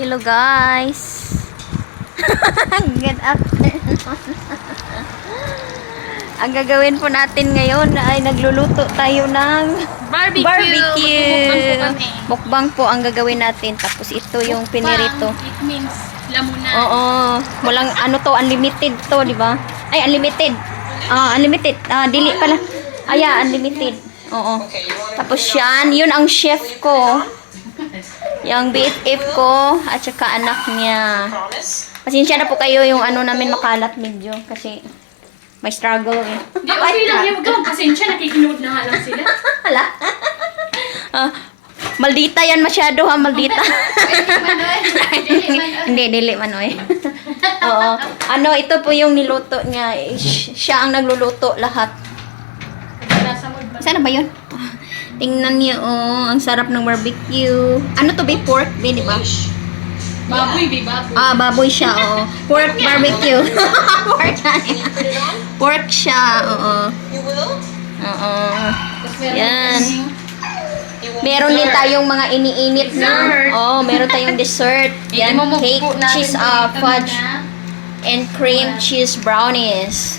Hello guys. Good afternoon. Ang gagawin po natin ngayon ay nagluluto tayo ng barbecue. Mukbang po ang gagawin natin. Tapos ito yung pinirito. It means lamunan. Oo. Walang ano to, unlimited to, di ba? Ay, unlimited. Unlimited. Dili pala. Unlimited. Oo. Tapos yan, yun ang chef ko. Yung BFF ko at saka anak niya. Pasensya na po kayo yung ano namin makalat medyo kasi may struggle eh. Hindi, okay lang yung gawang pasensya, nakikinood na nga lang sila. Hala. Maldita yan masyado ha, maldita. Hindi, dili man eh. Oo. Ano, ito po yung niluto niya. Siya ang nagluluto lahat. Sana ba yun? Tingnan niyo, ang sarap ng barbecue. Ano to, be pork, be, di ba? Baboy, baboy. Baboy siya, Pork barbecue. Pork yan. Pork siya, Oo. Yan. Meron din tayong mga iniinit na. Meron tayong dessert. Yan, cake, cheese, fudge, and cream cheese brownies.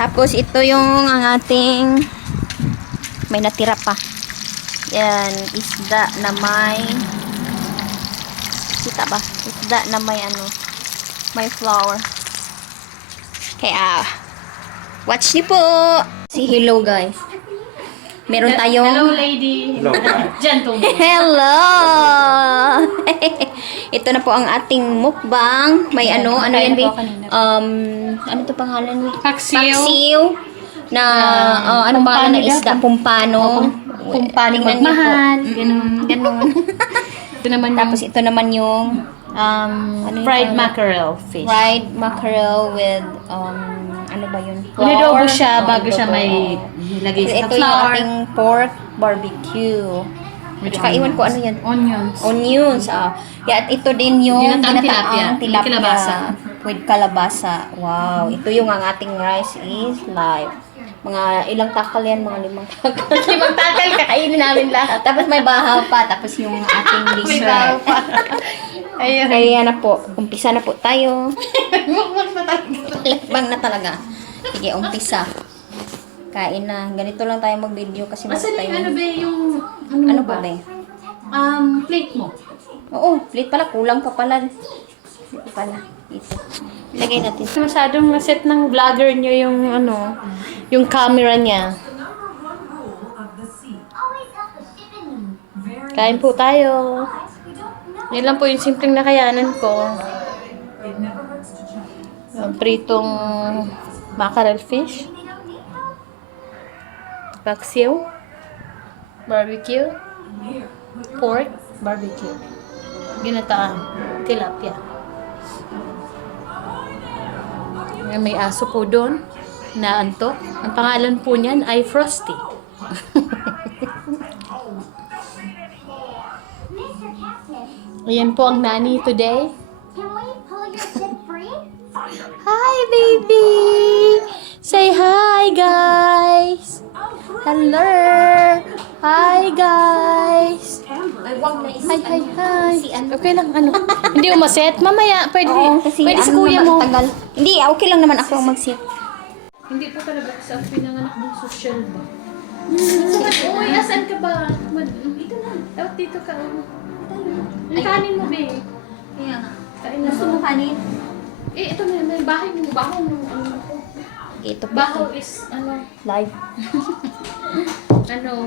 Tapos ito yung ang ating may natira pa. Yan, isda na may kita ba? Isda na may may flour. Kaya watch niyo po. Hello guys. Meron tayong Hello lady. Hello. Gentleman. Hello. Ito na po ang ating mukbang. May ano yan ba? Ano to pangalan? Paksiw. Na anong pangalan ng isda? Pumpano. Pumpano magmahal. Ganun. Ito naman Tapos ito naman yung fried mackerel fish. fried mackerel with ano ba yun? Inadobo siya bago siya may lagay sa Ito yung flour. ating pork barbecue. At saka iwan ko ano yan? Onions. At ito din yung Ginataang tilapia. Kalabasa. With kalabasa. Wow. Ito yung ang ating rice is live. Mga ilang takal yan? Mga 5 takal. 5 takal, kakainin namin lahat. Tapos may bahaw pa. Tapos yung ating dessert. May bahaw pa. Ayun. Kaya na po. Umpisa na po tayo. Lakbang na talaga. Sige, umpisa. Kain na. Ganito lang tayo mag-video kasi Masa tayo. ano ba yung Ano ba ba? plate mo? Oo, plate pala. Kulang pa pala. Ito pala. Ito. Ilagay natin. Masyadong naset ng vlogger nyo yung yung camera niya. Kain po tayo. Yan lang po yung simpleng nakayanan ko. Yung pritong mackerel fish. Paksiw. Barbecue. Pork. Barbecue. Ginataan. Tilapia. May aso po doon na antok. Ang pangalan po niyan ay Frosty. Ayan po ang nani today. Hi, baby! Say hi, guys! Hello! Hi, guys! Hi. Okay lang, Hindi umaset? Mamaya, pwede si kuya mo. Tagal. Hindi, okay lang naman ako ang mag-sit. Hindi po talaga sa pinanganak ng social ba? Uy, asan ka ba? Dito na. Dapat dito ka. Ang kanin mo, be. Kaya nga. Kain na. Gusto mo kanin? Ito na, may bahay mo. Bahaw mo. Ito po. Bahaw is, Live.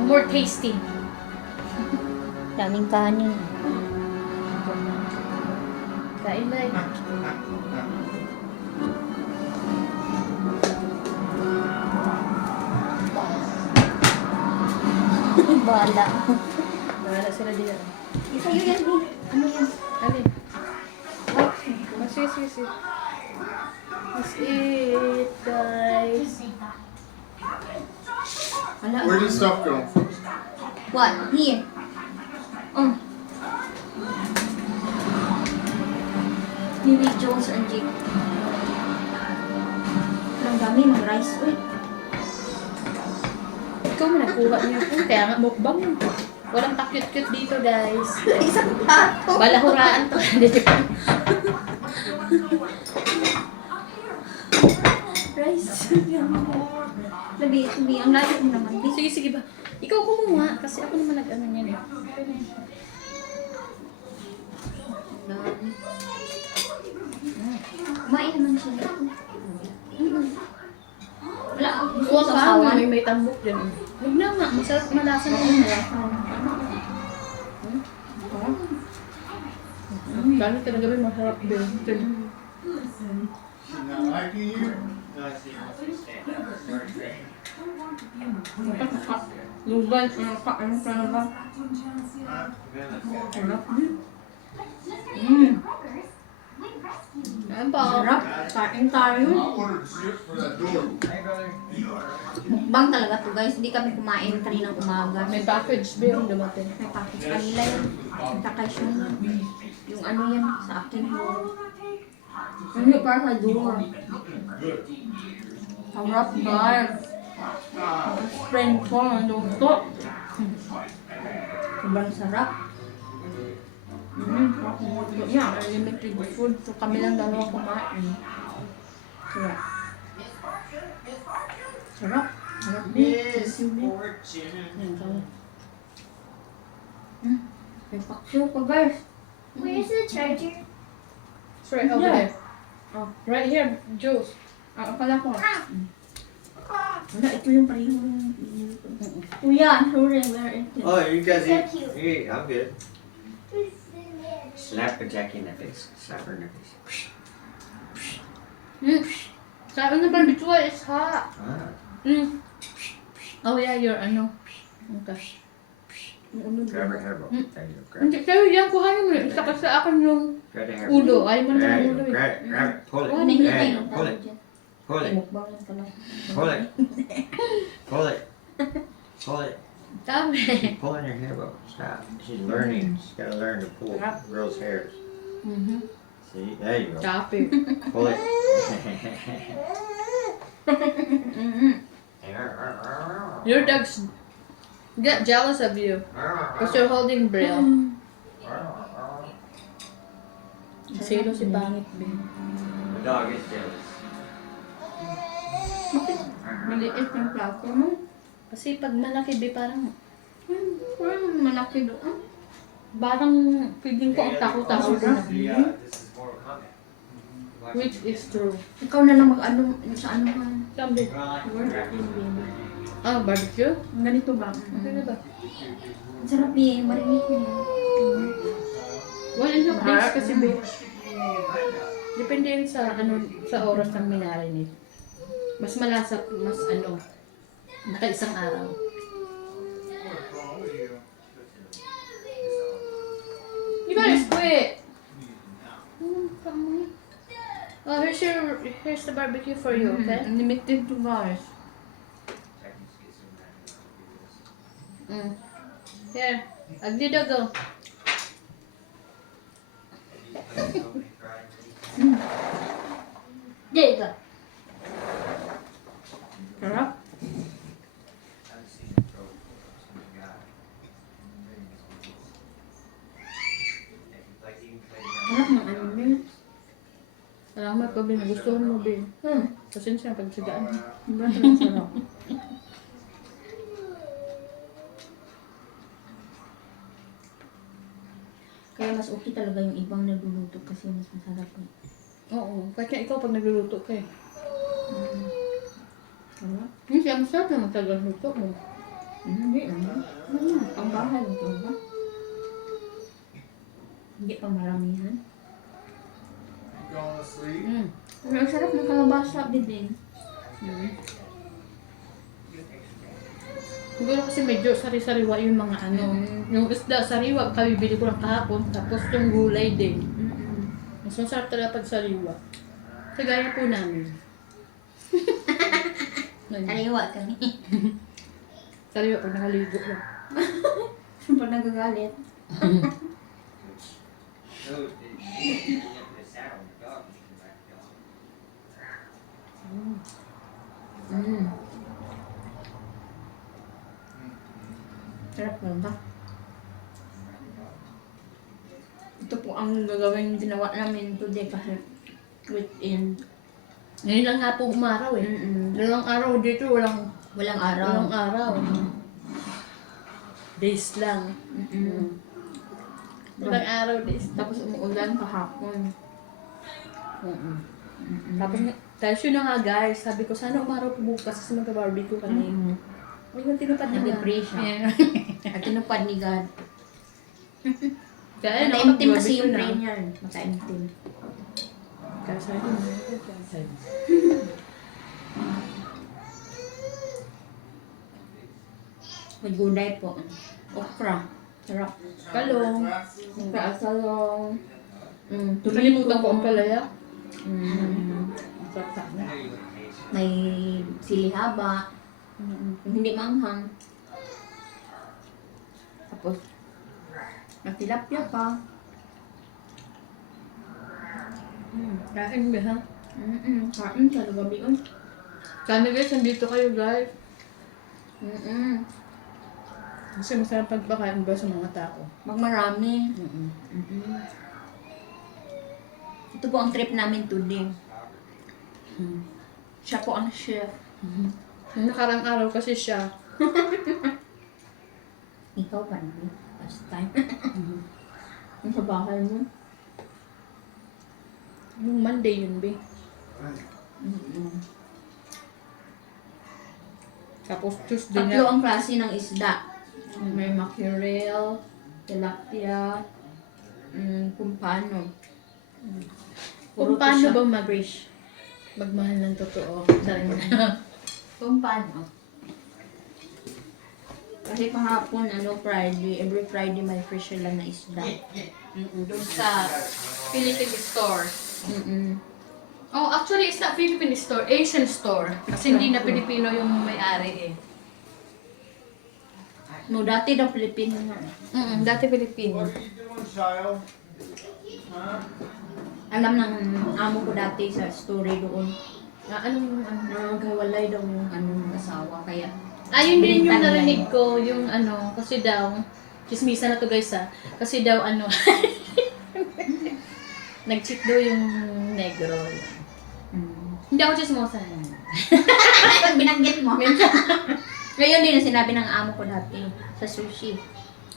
more tasty. Daming kanin. Kain na. Bala. Wala sila dito. Sa'yo yan, Bi. Ano yan? Alin? Sige. Let's eat, guys. Where did stuff go? What? Here. Nili Jones and Jake. Ang dami ng rice. Uy. Ikaw mo nakuha niya po. Kaya nga mukbang. Walang pa-cute-cute dito, guys. Isang plato. Balahuraan to. Rice. Labi, ang layo mo naman. Sige, sige ba. Ikaw kumuha, kasi ako naman nag-ano niyan eh. Kumain naman siya. Wala akong gusto Kuha sa ka, sawan. may tambok dyan. Huwag na nga, masarap malasa na yun. Kano talaga ba masarap din. Not liking you? No, I see. Lugan, ano talaga? Ano pa? Sarap. Kain tayo. I ordered chips for that door. Mukbang talaga to guys. Hindi kami kumain kaninang umaga. May package ba yung dumating? May package kanila yun. Nagkakaisyo yun. Yung ano yan sa akin. Hindi para sa door. Sarap guys. Friend ko, nandun to. Sobrang sarap. Yeah, limited food. So kami lang dalawa kumain. Sarap. Sarap. Sarap din. Yes, fortune. May paksyo pa guys. Where's the charger? It's right over Yeah. there. Oh, right here, Jules. Akala ko. Wala, ito yung pareho. Kuya, sorry, where is it? Oh, you guys So eat? cute. Eat. I'm good. Who's in there? Slap a Jackie in the face. Slap her in the face. Sabi ng barbecue is hot. Ah. Oh yeah, your ano. Okay. Grab her hair, bro. Mm. There you go. Grab Hindi, sa'yo yan, kuhanin mo. Isa ka sa akin yung Grab the hair. ulo. Ayaw mo na There ng you ulo go. eh. Grab it. Grab it. Pull it. Oh, There nahihintay you yung go. Pull tao it. dyan. Pull it. Mukbang lang ka lang. Pull it. Pull it. Pull it. Sabi. Keep pulling her hair, bro. Stop. She's learning. She's gotta learn to pull girls' hairs. See? There you go. Sabi. Pull it. Your dogs get jealous of you because you're holding Braille. Sino si Pangit, Ben? The dog is jealous. Maliit yung plato mo. Kasi pag malaki, be, parang Malaki doon. feeling ko ang takot-takot na. This is more common. Which is true. Ikaw na lang mag-ano sa ano ka. Sabi. Ah, barbecue? Ganito ba? Okay na ba? Ang sarap eh, marinig mo yan. Well, enough days kasi, be. Depende yun sa, sa oras ng minarinate. Mas malasa, mas naka-isang araw. You guys quit! Oh, here's the barbecue for you, okay? Unlimited to guys. Here, agdi dago. Diga. Sarap. Sarap ng ano mo. Salamat ko, Ben. Gusto mo, Ben. Pasensya na pagsagaan. Diba talagang sarap? Kaya mas okay talaga yung ibang nagluluto kasi mas masarap eh. Oo, kaya ikaw pag nagluluto ka eh. Sarap? Hindi, ang sarap na magtagal-luto mo. Hindi naman. Ang bahay lang ito ba? Hindi pa maramihan. Going to sleep? Pero ang sarap ng kalabasa din. Siguro kasi medyo sari-sariwa yung mga yung isda sariwa, kabibili ko lang kahapon, tapos yung gulay din. Mas masarap talaga pag sariwa. Kagaya po namin. Kaliwa kami. Sariwa pag nakaligo lang. Pag nagagalit. Sarap lang ba? Ito po ang gagawin ginawa namin today kasi weekend. Ngayon lang nga po umaraw eh. Dalawang araw dito, walang Walang araw. araw. Days lang. Walang araw, days. Tapos umuulan kahapon. Tapos, dahil yun na nga guys, sabi ko, sana umaraw po bukas kasi magka-barbecue kami. Ayun, tinupad na nga. Nag-pray siya. Yeah. At tinupad ni God. Kaya Mataimtim kasi yung na. pray niya. Mataimtim. Kaya sabi mo, May gulay po. Okra. Sarap. kalong. Okra at salong. Nakalimutan ko ang palaya. May sili haba. Hindi manghang. Tapos, may tilapia pa. Kain ba ha? Kain sa gabi. Sana guys, nandito kayo guys. Mm-mm. Kasi masarap pagpakain ba sa mga tao. Magmarami. Ito po ang trip namin today. Siya po ang chef. Yung nakarang araw kasi siya. Ikaw pa naman. Last time. Ang sa bahay mo. Yung Monday yun, be. Tapos Tuesday Tatlo na. ang klase ng isda. May mackerel, tilapia, kung paano. Kung paano ba magmahal ng totoo? Sabi mo. Kung paano. Kasi kahapon, Friday, every Friday may fresh sila na isda. Doon sa Philippine store. Oh, actually, it's not Philippine store, Asian store. Kasi hindi na Pilipino yung may-ari eh. No, dati daw Pilipino nga. Dati Pilipino. What are you doing, child? Huh? Alam ng amo ko dati sa story doon. Anong Naghiwalay daw yung asawa. Kaya, yun din yung Bintang narinig ko, yung kasi daw, chismisa na to guys kasi daw nag-cheat daw yung negro. Hindi ako chismosa. pag binanggit mo. Ngayon din ang sinabi ng amo ko dati sa sushi.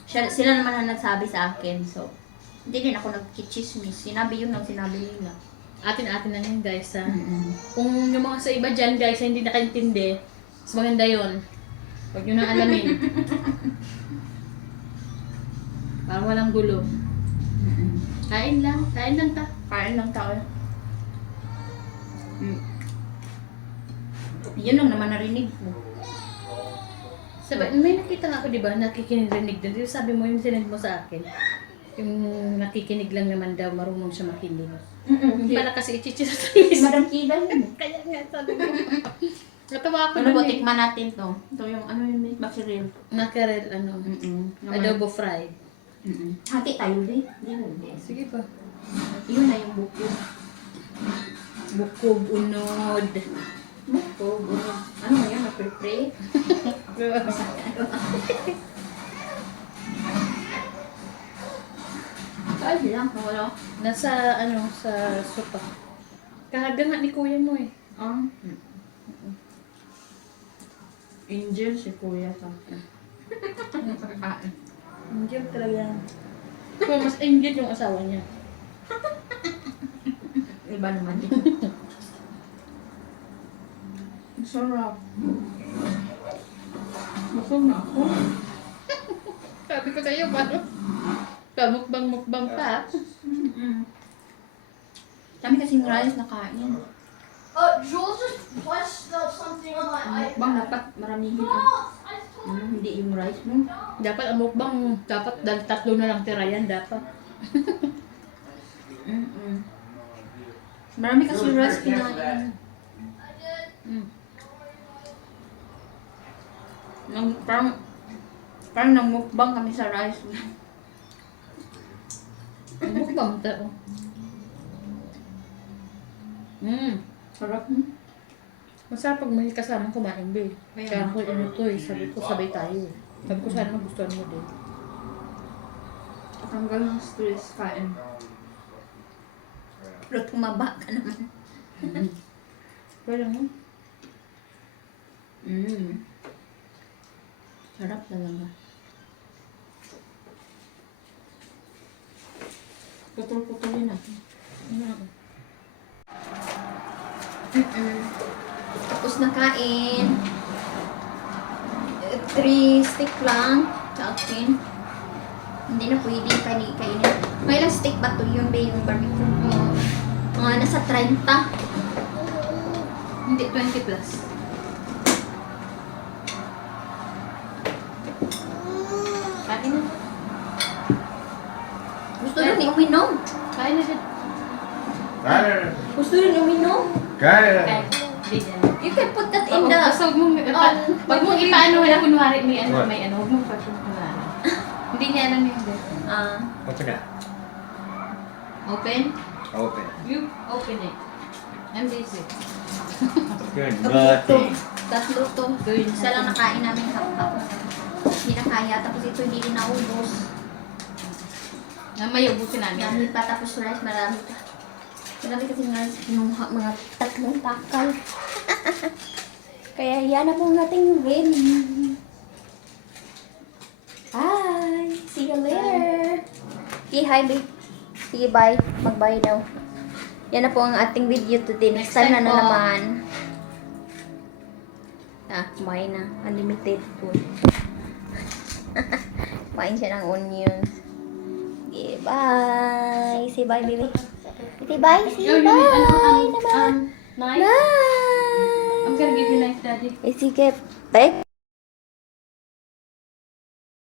Sila naman ang nagsabi sa akin. So, hindi din ako nagkichismis. Sinabi yun ang sinabi nila. Atin-atin na yun guys Kung yung mga sa iba dyan guys hindi nakaintindi, mas maganda yun. Huwag nyo nang alamin. Parang walang gulo. Kain lang ta. Kain lang tao. Yun lang naman narinig ko. Sabi, may nakita nga ako diba, nakikinig din. Di ba sabi mo yung sinend mo sa akin. Yung nakikinig lang naman daw, marunong siya makinig. Hindi pala kasi ichichira sa Si Madam Kida yun. Kaya nga sabi mo. Natawa ako Ano po, nun eh. tikman natin to. Ito yung yung mackerel. Mackerel, adobo fried. Hati tayo din. Hindi. Sige pa. Yun na yung buko. Bukog, unod. Buko, buko. Ano nga yan? Napre-pray? Ay, lang. Wala. Nasa, sa sopa. Kahaga nga ni kuya mo eh. Angel si kuya sa akin. Angel talaga. Pero mas angel yung asawa niya. Iba naman din. Sarap. Busog na ako. Sabi ko sa'yo, paano? Mukbang pa. Kami kasing rice na kain. Jules just flushed something on my Bang dapat maramihin ang hindi yung rice mo. Dapat ang mukbang, dapat dahil 3 na lang tira yan, dapat. Marami kasi rice kinain. Parang nang-mukbang kami sa rice. Ang mukbang tao. Sarap. Masarap pag may kasama kumain, babe. Kaya Kaya ako to eh. Sabi ko, sabay tayo eh. Sabi ko, sana magustuhan mo din. Tanggal ng stress, kain. Pero tumaba ka naman. Wala mo. Sarap talaga. Putol-putulin natin. Tapos na kain. 3 stick lang sa akin. Hindi na pwede kainin. May ilang stick ba to? Yun ba yung barbecue? Oo. Mga nasa 30. Hindi, 20 plus. Kain na. Gusto rin uminom. Kain na din. Got it. Gusto rin uminom. Got it. Kain. Hindi dyan. You can put that in the... Basta wag mong ipaano na kunwari may ano, What? may ano. Huwag mong fashion kunwari. Hindi niya alam yung death. Open it. Open? Open. You open it. I'm busy. Good. Tatlo. Nothing. Tatlo to. Isa lang nakain namin hap-hap. Hindi na kaya. Tapos ito hindi rin naubos. May ubusin namin. Marami pa. Tapos rice marami pa. Marami kasi nga kinuha mga 3 takal. Kaya yan na po nating win. Hi! See you later! Okay, hi babe. Sige, bye. Mag-bye daw. Yan na po ang ating video today. Next time na po. naman. Kumain na. Unlimited food. Kumain siya ng onions. Okay, bye! Say bye, baby. Say bye! Say bye! Naman! Knife. Bye! I'm gonna give you knife, daddy. Sige, bye!